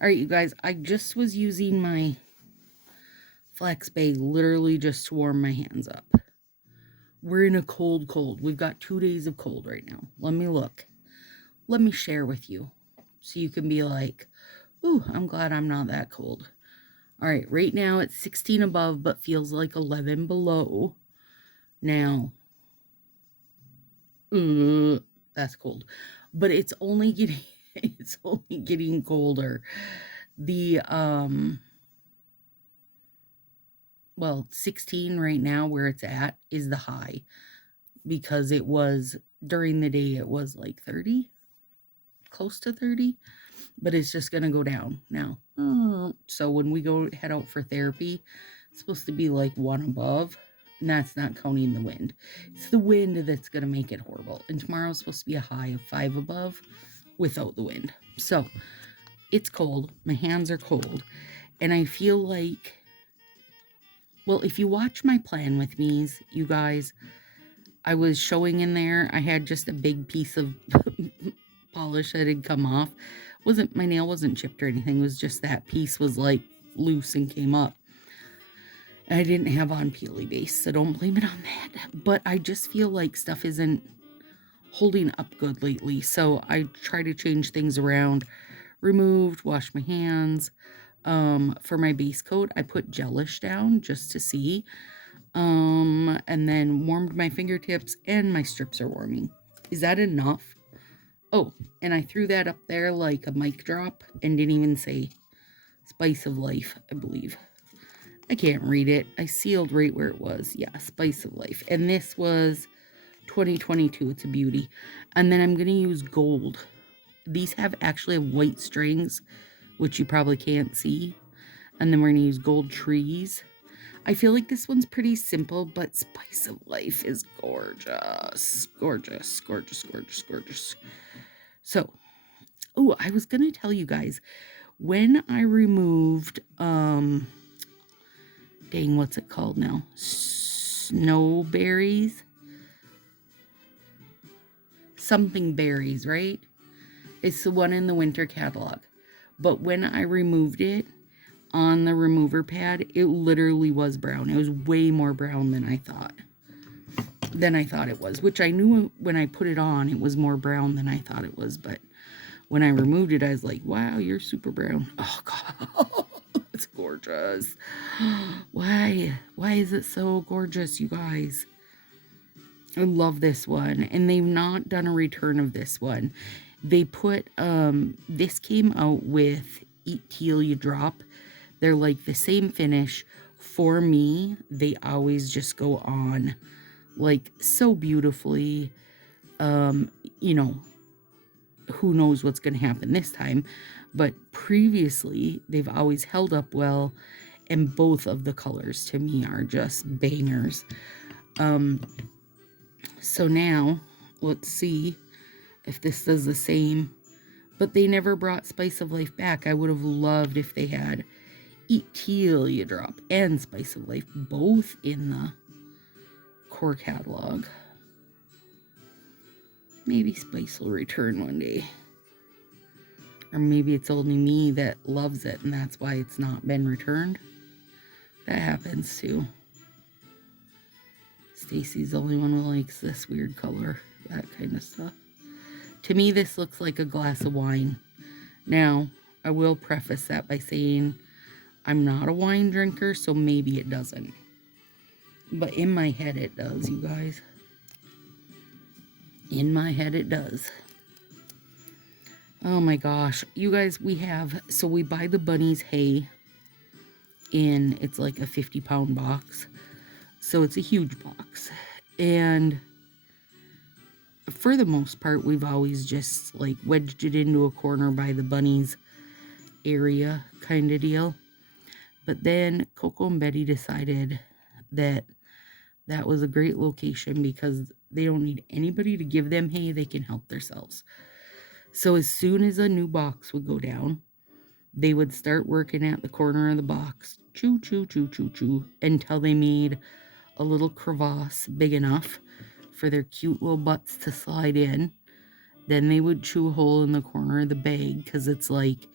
All right, you guys, I just was using my flax bag literally just to warm my hands up. We're in a cold. We've got 2 days of cold right now. Let me look. Let me share with you so you can be like, ooh, I'm glad I'm not that cold. All right, right now it's 16 above, but feels like 11 below. Now, that's cold, but it's only getting it's only getting colder. The well, 16 right now where it's at is the high, because it was during the day it was like 30, close to 30, but it's just going to go down now. So when we go head out for therapy, it's supposed to be like 1 above, and that's not counting the wind. It's the wind that's going to make it horrible. And tomorrow's supposed to be a high of 5 above without the wind. So it's cold. My hands are cold. And I feel like, well, if you watch my plan with me, you guys, I was showing in there, I had just a big piece of polish that had come off. My nail wasn't chipped or anything. It was just that piece was like loose and came up. And I didn't have on peely base, so don't blame it on that. But I just feel like stuff isn't holding up good lately. So I try to change things around. Removed, washed my hands. For my base coat, I put gelish down just to see. And then warmed my fingertips, and my strips are warming. Is that enough? Oh, and I threw that up there like a mic drop and didn't even say Spice of Life, I believe. I can't read it. I sealed right where it was. Yeah, Spice of Life. And this was 2022. It's a beauty. And then I'm going to use gold. These have actually white strings, which you probably can't see. And then we're going to use gold trees. I feel like this one's pretty simple, but Spice of Life is gorgeous. Gorgeous. So, I was going to tell you guys, when I removed, dang, what's it called now? Snowberries? Something berries, right? It's the one in the winter catalog. But when I removed it on the remover pad, it literally was brown. It was way more brown than I thought it was, which I knew when I put it on, it was more brown than I thought it was. But when I removed it, I was like, wow, you're super brown. Oh, God. It's gorgeous. Why is it so gorgeous, you guys? I love this one. And they've not done a return of this one. They put, this came out with Eat Till You Drop. They're like the same finish. For me, they always just go on like so beautifully. You know, who knows what's going to happen this time. But previously, they've always held up well. And both of the colors to me are just bangers. So now, let's see if this does the same. But they never brought Spice of Life back. I would have loved if they had Eat Till You Drop and Spice of Life both in the core catalog. Maybe Spice will return one day. Or maybe it's only me that loves it and that's why it's not been returned. That happens too. Stacy's the only one who likes this weird color, that kind of stuff. To me, this looks like a glass of wine. Now, I will preface that by saying I'm not a wine drinker, so maybe it doesn't. But in my head, it does, you guys. In my head, it does. Oh my gosh. You guys, we buy the bunnies hay in, it's like a 50-pound box. So it's a huge box. And for the most part, we've always just like wedged it into a corner by the bunnies area kind of deal. But then Coco and Betty decided that that was a great location because they don't need anybody to give them hay. They can help themselves. So as soon as a new box would go down, they would start working at the corner of the box, choo, choo, choo, choo, choo, until they made a little crevasse big enough for their cute little butts to slide in. Then they would chew a hole in the corner of the bag because it's like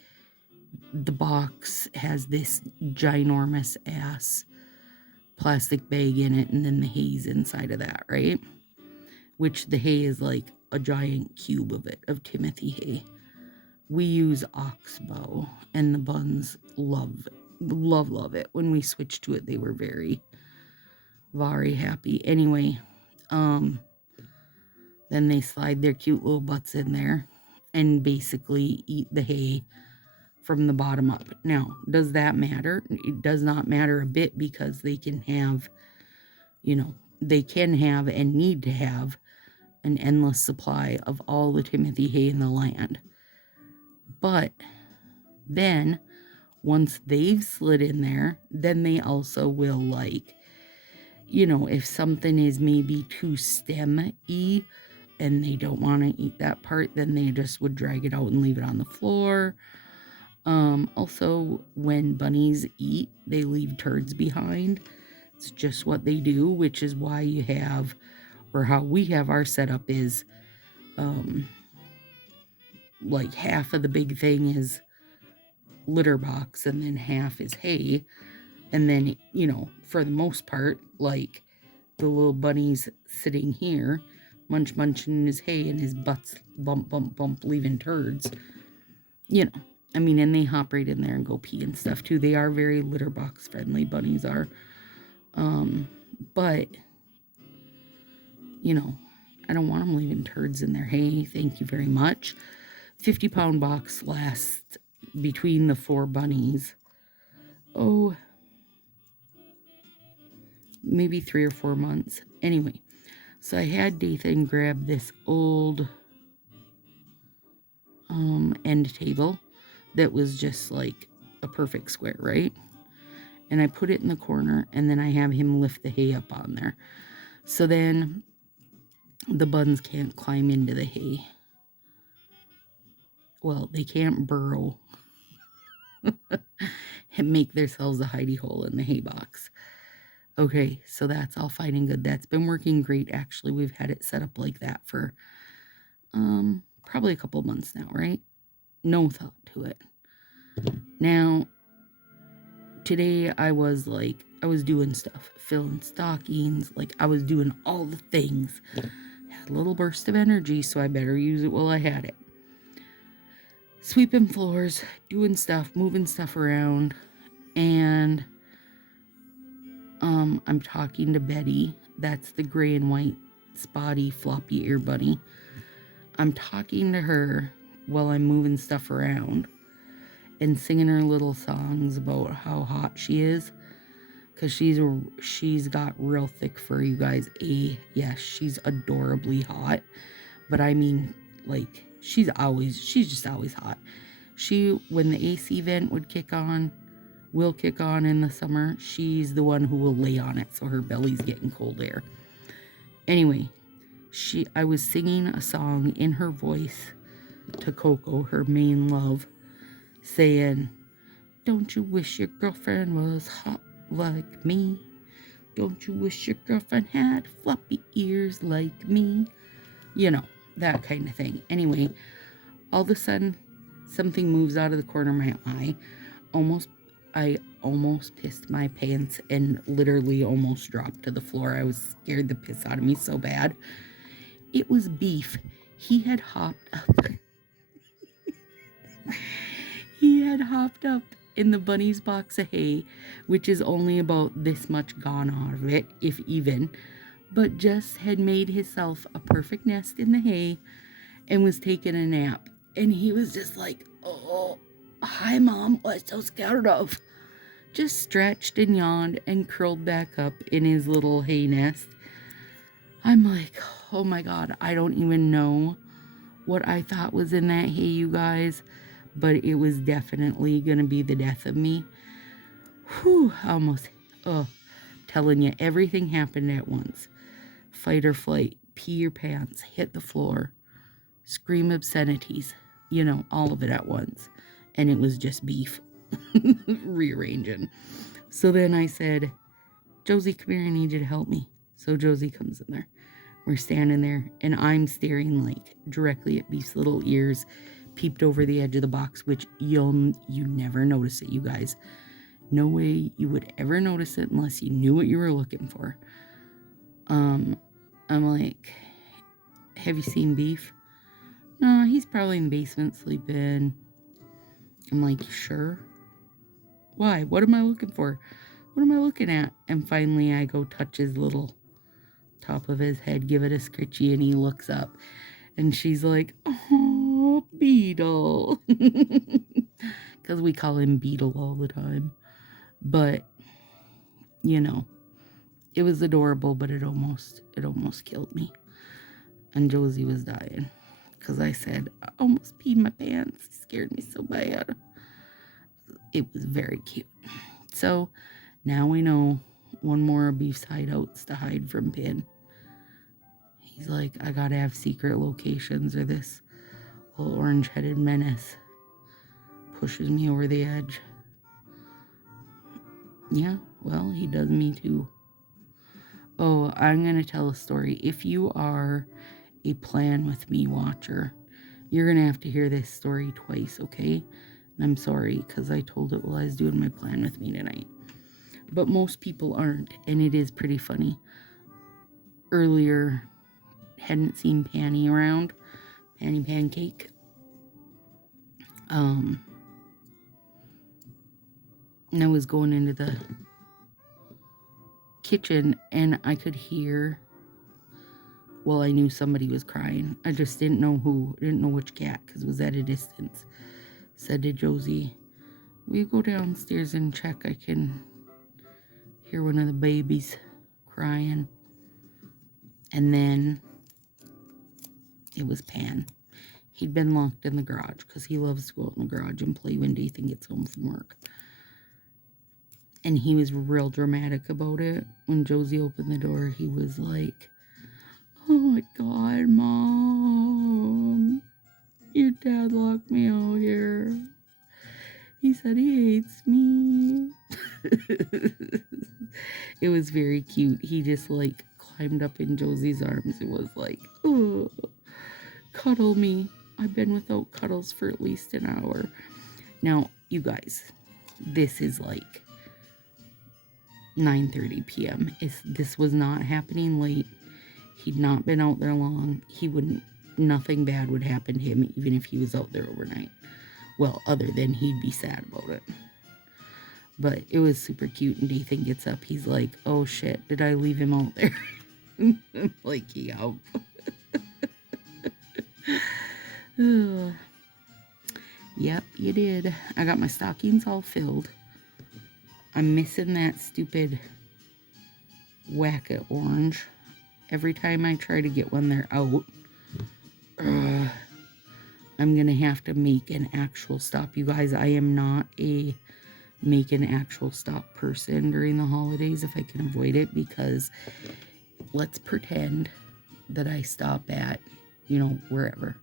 the box has this ginormous ass plastic bag in it, and then the hay's inside of that, right? Which the hay is like a giant cube of it, of Timothy hay. We use oxbow, and the buns love it. When we switched to it, they were very happy. Anyway, then they slide their cute little butts in there and basically eat the hay from the bottom up. Now, does that matter? It does not matter a bit, because they can have, they can have and need to have an endless supply of all the Timothy hay in the land. But then, once they've slid in there, then they also will, like, if something is maybe too stem-y and they don't want to eat that part, then they just would drag it out and leave it on the floor. Also, when bunnies eat, they leave turds behind. It's just what they do, which is why you have, or how we have our setup is, like half of the big thing is litter box and then half is hay. And then, for the most part, like the little bunny's sitting here, munching his hay, and his butt's bump, leaving turds. And they hop right in there and go pee and stuff too. They are very litter box friendly, bunnies are. But, I don't want them leaving turds in their hay. Thank you very much. 50-pound box lasts between the 4 bunnies. Oh, maybe 3 or 4 months. Anyway, so I had Dathan grab this old end table that was just like a perfect square, right? And I put it in the corner, and then I have him lift the hay up on there. So then the buns can't climb into the hay. Well, they can't burrow and make themselves a hidey hole in the hay box. Okay, so that's all fine and good. That's been working great, actually. We've had it set up like that for probably a couple of months now, right? No thought to it. Now, today I was doing stuff, filling stockings, like I was doing all the things. Had a little burst of energy, so I better use it while I had it. Sweeping floors, doing stuff, moving stuff around, and I'm talking to Betty. That's the gray and white spotty floppy ear bunny. I'm talking to her while I'm moving stuff around and singing her little songs about how hot she is, because she's got real thick fur, you guys. Yes, she's adorably hot, but I mean, like, she's just always hot. When the AC vent will kick on in the summer, she's the one who will lay on it, so her belly's getting cold air. Anyway, I was singing a song in her voice to Coco, her main love, saying, "Don't you wish your girlfriend was hot like me? Don't you wish your girlfriend had floppy ears like me?" That kind of thing. Anyway, all of a sudden, something moves out of the corner of my eye. I almost pissed my pants and literally almost dropped to the floor. I was scared the piss out of me so bad. It was Beef. He had hopped up. In the bunny's box of hay, which is only about this much gone out of it, if even, but just had made himself a perfect nest in the hay and was taking a nap. And he was just like, "Oh, hi, Mom, what so scared of?" Just stretched and yawned and curled back up in his little hay nest. I'm like, oh my God, I don't even know what I thought was in that hay, you guys, but it was definitely going to be the death of me. Whew, telling you, everything happened at once. Fight or flight, pee your pants, hit the floor, scream obscenities, all of it at once. And it was just Beef rearranging. So then I said, "Josie, come here, I need you to help me." So Josie comes in there. We're standing there, and I'm staring like directly at Beef's little ears. peeped over the edge of the box, which you never notice it, you guys. No way you would ever notice it unless you knew what you were looking for. I'm like, have you seen Beef? No, he's probably in the basement sleeping. I'm like, sure? Why? What am I looking for? What am I looking at? And finally I go touch his little top of his head, give it a scritchy, and he looks up. And she's like, oh, Beetle. Because we call him Beetle all the time. But, you know, it was adorable, but it almost killed me. And Josie was dying. Because I said, I almost peed my pants. It scared me so bad. It was very cute. So, now we know one more of Beef's hideouts to hide from Pin. He's like, I gotta have secret locations or this little orange-headed menace pushes me over the edge. Yeah, well, he does me too. Oh, I'm gonna tell a story. If you are a Plan With Me watcher, you're gonna have to hear this story twice, okay? And I'm sorry, because I told it while I was doing my Plan With Me tonight. But most people aren't, and it is pretty funny. Earlier, hadn't seen Panny around. Panny Pancake. And I was going into the kitchen, and I could hear, well, I knew somebody was crying. I just didn't know who, didn't know which cat, because it was at a distance. Said to Josie, will you go downstairs and check? I can hear one of the babies crying. And then it was Pan. He'd been locked in the garage because he loves to go out in the garage and play when Dathan gets home from work. And he was real dramatic about it. When Josie opened the door, he was like, oh my God, Mom, your dad locked me out here. He said he hates me. It was very cute. He just like climbed up in Josie's arms. It was like, oh, cuddle me. I've been without cuddles for at least an hour. Now, you guys, this is like 9:30 p.m. This was not happening late. He'd not been out there long. Nothing bad would happen to him even if he was out there overnight. Well, other than he'd be sad about it. But it was super cute, and Dathan gets up. He's like, oh shit, did I leave him out there? I'm like, yup. Yep, you did. I got my stockings all filled. I'm missing that stupid Whack-It orange. Every time I try to get one, they're out. I'm going to have to make an actual stop. You guys, I am not a make an actual stop person during the holidays if I can avoid it, because let's pretend that I stop at, wherever.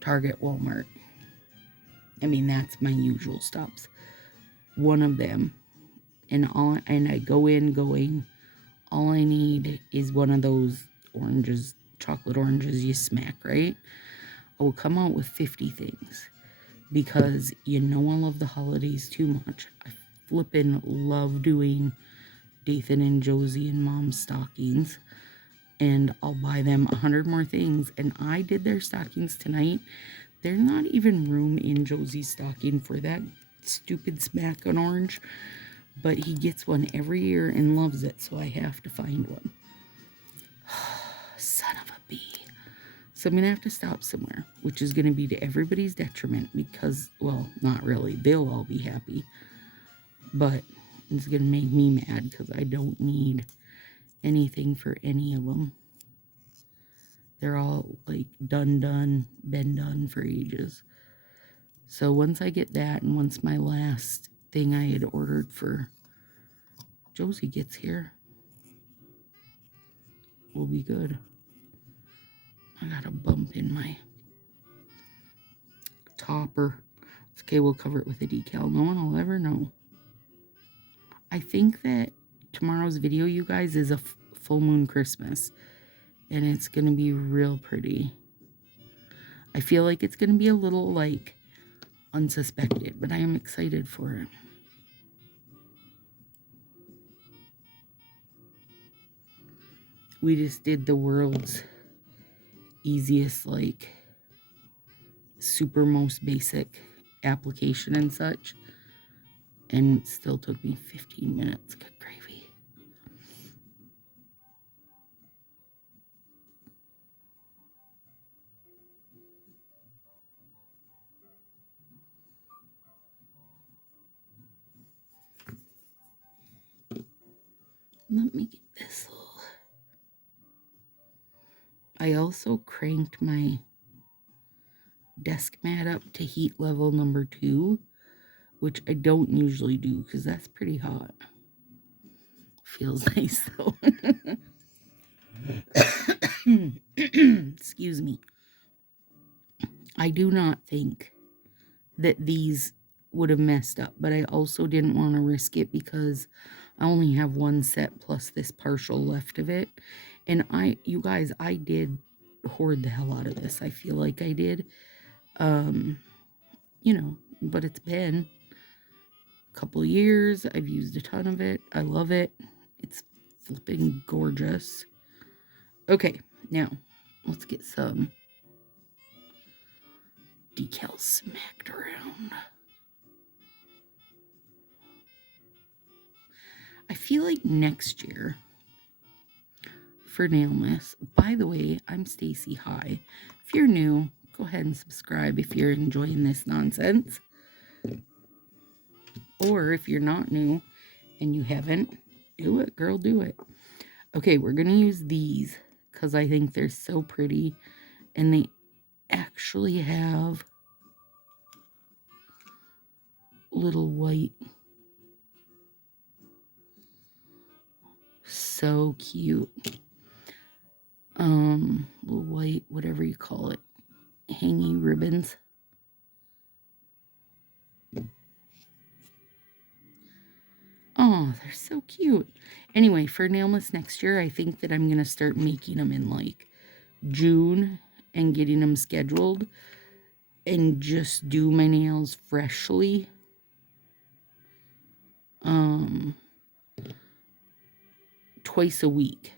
Target, Walmart. I mean, that's my usual stops. One of them. And I go in going, all I need is one of those oranges, chocolate oranges you smack, right? I will come out with 50 things because I love the holidays too much. I flippin' love doing Dathan and Josie and Mom's stockings, and I'll buy them 100 more things. And I did their stockings tonight. There's not even room in Josie's stocking for that stupid smack on orange, but he gets one every year and loves it, so I have to find one. Son of a bee. So I'm going to have to stop somewhere, which is going to be to everybody's detriment because, well, not really. They'll all be happy. But it's going to make me mad because I don't need anything for any of them. They're all, like, been done for ages. So once I get that, and once my last thing I had ordered for Josie gets here, we'll be good. I got a bump in my topper. It's okay, we'll cover it with a decal. No one will ever know. I think that tomorrow's video, you guys, is a full moon Christmas. And it's going to be real pretty. I feel like it's going to be a little, like, unsuspected, but I am excited for it. We just did the world's easiest, like, super most basic application and such, and it still took me 15 minutes. Good gravy. Let me get this little... I also cranked my desk mat up to heat level number 2, which I don't usually do because that's pretty hot. Feels nice though. Excuse me. I do not think that these would have messed up, but I also didn't want to risk it because I only have one set plus this partial left of it. And you guys, I did hoard the hell out of this. I feel like I did. You know, but it's been a couple years. I've used a ton of it. I love it. It's flipping gorgeous. Okay, now let's get some decals smacked around. I feel like next year for Nailmas, by the way, I'm Stacy. Hi. If you're new, go ahead and subscribe if you're enjoying this nonsense. Or if you're not new and you haven't, do it, girl, do it. Okay, we're going to use these because I think they're so pretty. And they actually have little white. So cute. Little white, whatever you call it, hangy ribbons. Oh, they're so cute. Anyway, for Nailmas next year, I think that I'm going to start making them in like June and getting them scheduled and just do my nails freshly. Twice a week.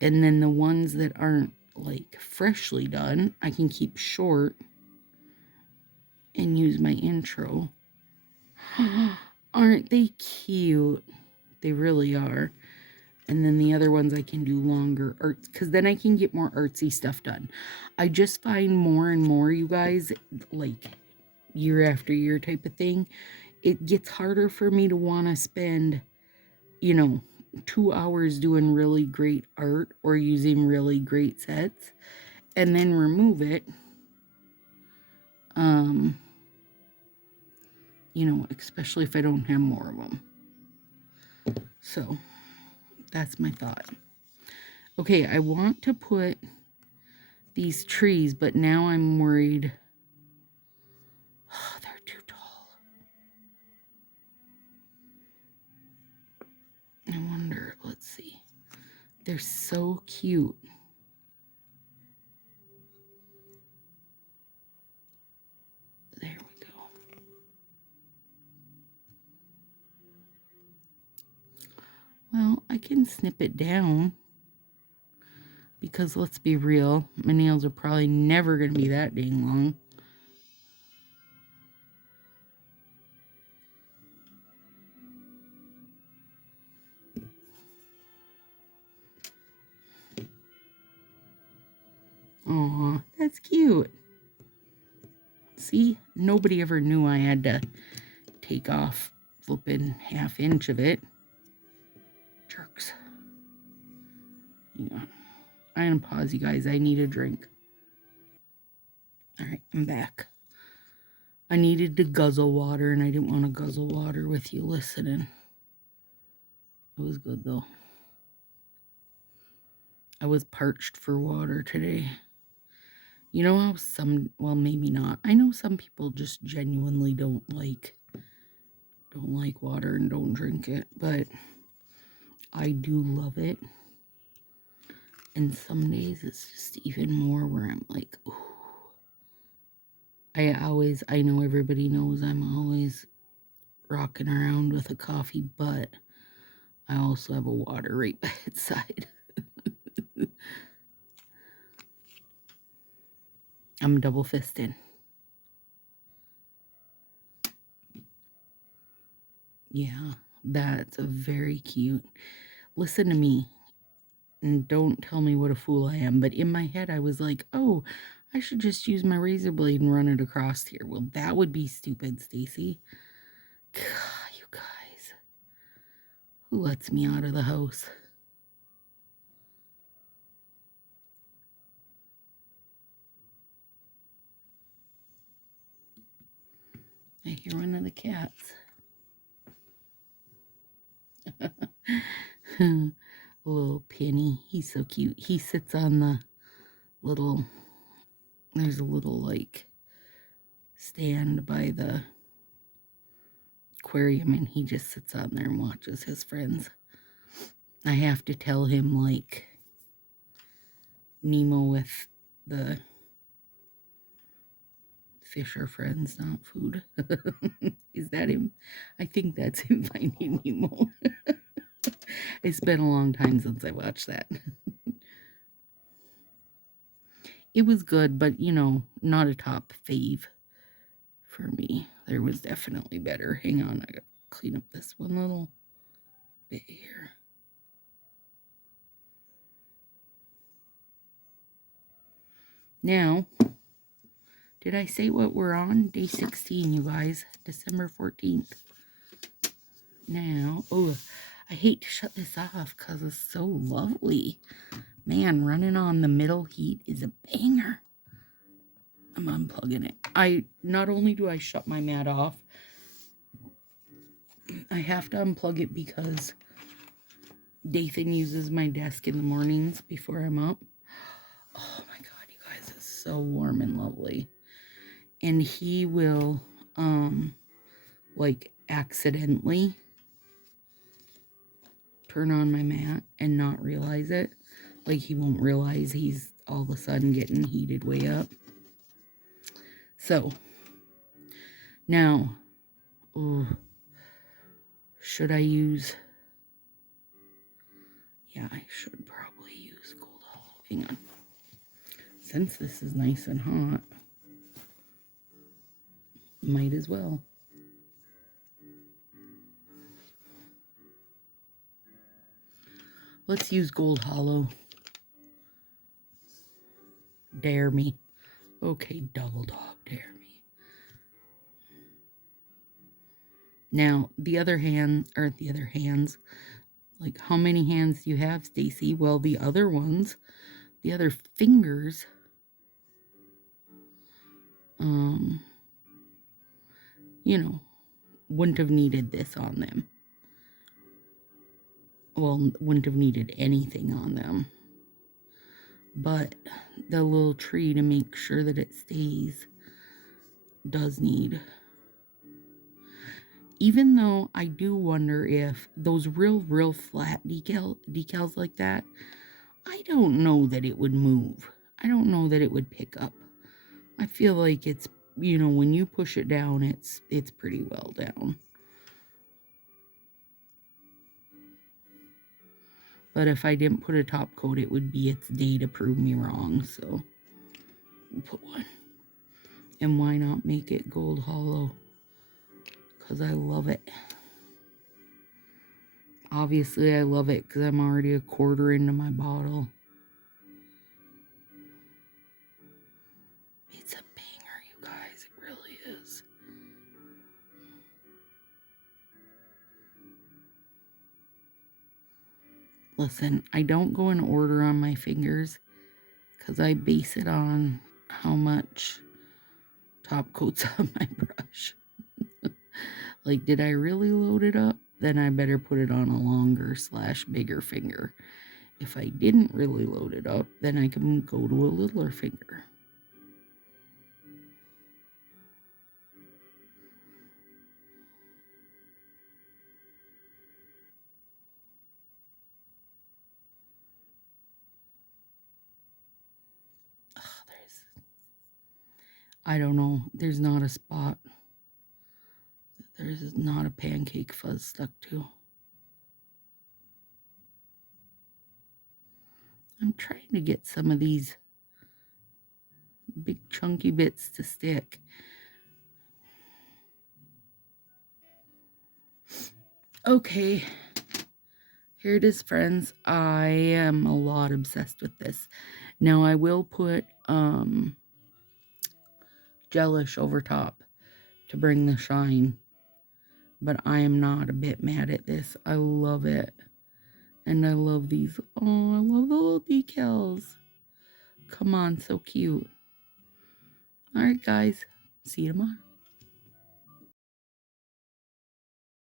And then the ones that aren't like freshly done, I can keep short and use my intro. Aren't they cute? They really are. And then the other ones I can do longer arts, because then I can get more artsy stuff done. I just find more and more, you guys, like year after year type of thing, it gets harder for me to want to spend, you know, 2 hours doing really great art or using really great sets and then remove it. You know, especially if I don't have more of them. So that's my thought. Okay, I want to put these trees, but now I'm worried. Oh, they're too tall. I wonder, let's see. They're so cute. There we go. Well, I can snip it down because let's be real, my nails are probably never going to be that dang long. Aw, that's cute. See, nobody ever knew I had to take off flipping ½ inch of it. Jerks. Yeah. I'm gonna pause, you guys. I need a drink. Alright, I'm back. I needed to guzzle water, and I didn't want to guzzle water with you listening. It was good, though. I was parched for water today. You know how some, well, maybe not. I know some people just genuinely don't like water and don't drink it, but I do love it. And some days it's just even more where I'm like, ooh. I know everybody knows I'm always rocking around with a coffee, but I also have a water right by its side. I'm double fisting. Yeah, that's a very cute. Listen to me, and don't tell me what a fool I am, but in my head I was like, oh, I should just use my razor blade and run it across here. Well, that would be stupid, Stacy. God, you guys. Who lets me out of the house? I hear one of the cats. Little Penny. He's so cute. He sits on the little, there's a little like stand by the aquarium, and he just sits on there and watches his friends. I have to tell him like Nemo with the fish are friends, not food. Is that him? I think that's him finding Nemo. It's been a long time since I watched that. It was good, but you know, not a top fave for me. There was definitely better. Hang on, I gotta clean up this one little bit here. Now, did I say what we're on? Day 16, you guys. December 14th. Now, oh, I hate to shut this off because it's so lovely. Man, running on the middle heat is a banger. I'm unplugging it. Not only do I shut my mat off, I have to unplug it because Dathan uses my desk in the mornings before I'm up. Oh my god, you guys, it's so warm and lovely. And he will like accidentally turn on my mat and not realize it. Like he won't realize he's all of a sudden getting heated way up. So now, should I use, yeah, I should probably use Gold Hollow. Hang on. Since this is nice and hot, might as well. Let's use Gold Hollow. Dare me. Okay, double dog, dare me. Now, the other hands, like how many hands do you have, Stacy? Well, the other ones, the other fingers, you know, wouldn't have needed this on them. Well, wouldn't have needed anything on them. But the little tree to make sure that it stays does need. Even though I do wonder if those real flat decals like that, I don't know that it would move. I don't know that it would pick up. I feel like it's, you know, when you push it down, it's pretty well down. But if I didn't put a top coat, it would be its day to prove me wrong. So we'll put one. And why not make it Gold Hollow? Because I love it. Obviously, I love it because I'm already a quarter into my bottle. It's a banger, you guys. It really is. Listen, I don't go in order on my fingers because I base it on how much top coat's on my brush. Like, did I really load it up? Then I better put it on a longer / bigger finger. If I didn't really load it up, then I can go to a littler finger. I don't know. There's not a spot. There's not a pancake fuzz stuck to. I'm trying to get some of these big chunky bits to stick. Okay, here it is, friends. I am a lot obsessed with this. Now I will put gelish over top to bring the shine, but I am not a bit mad at this. I love it. And I love these. Oh, I love the little decals. Come on, so cute. All right, guys. See you tomorrow.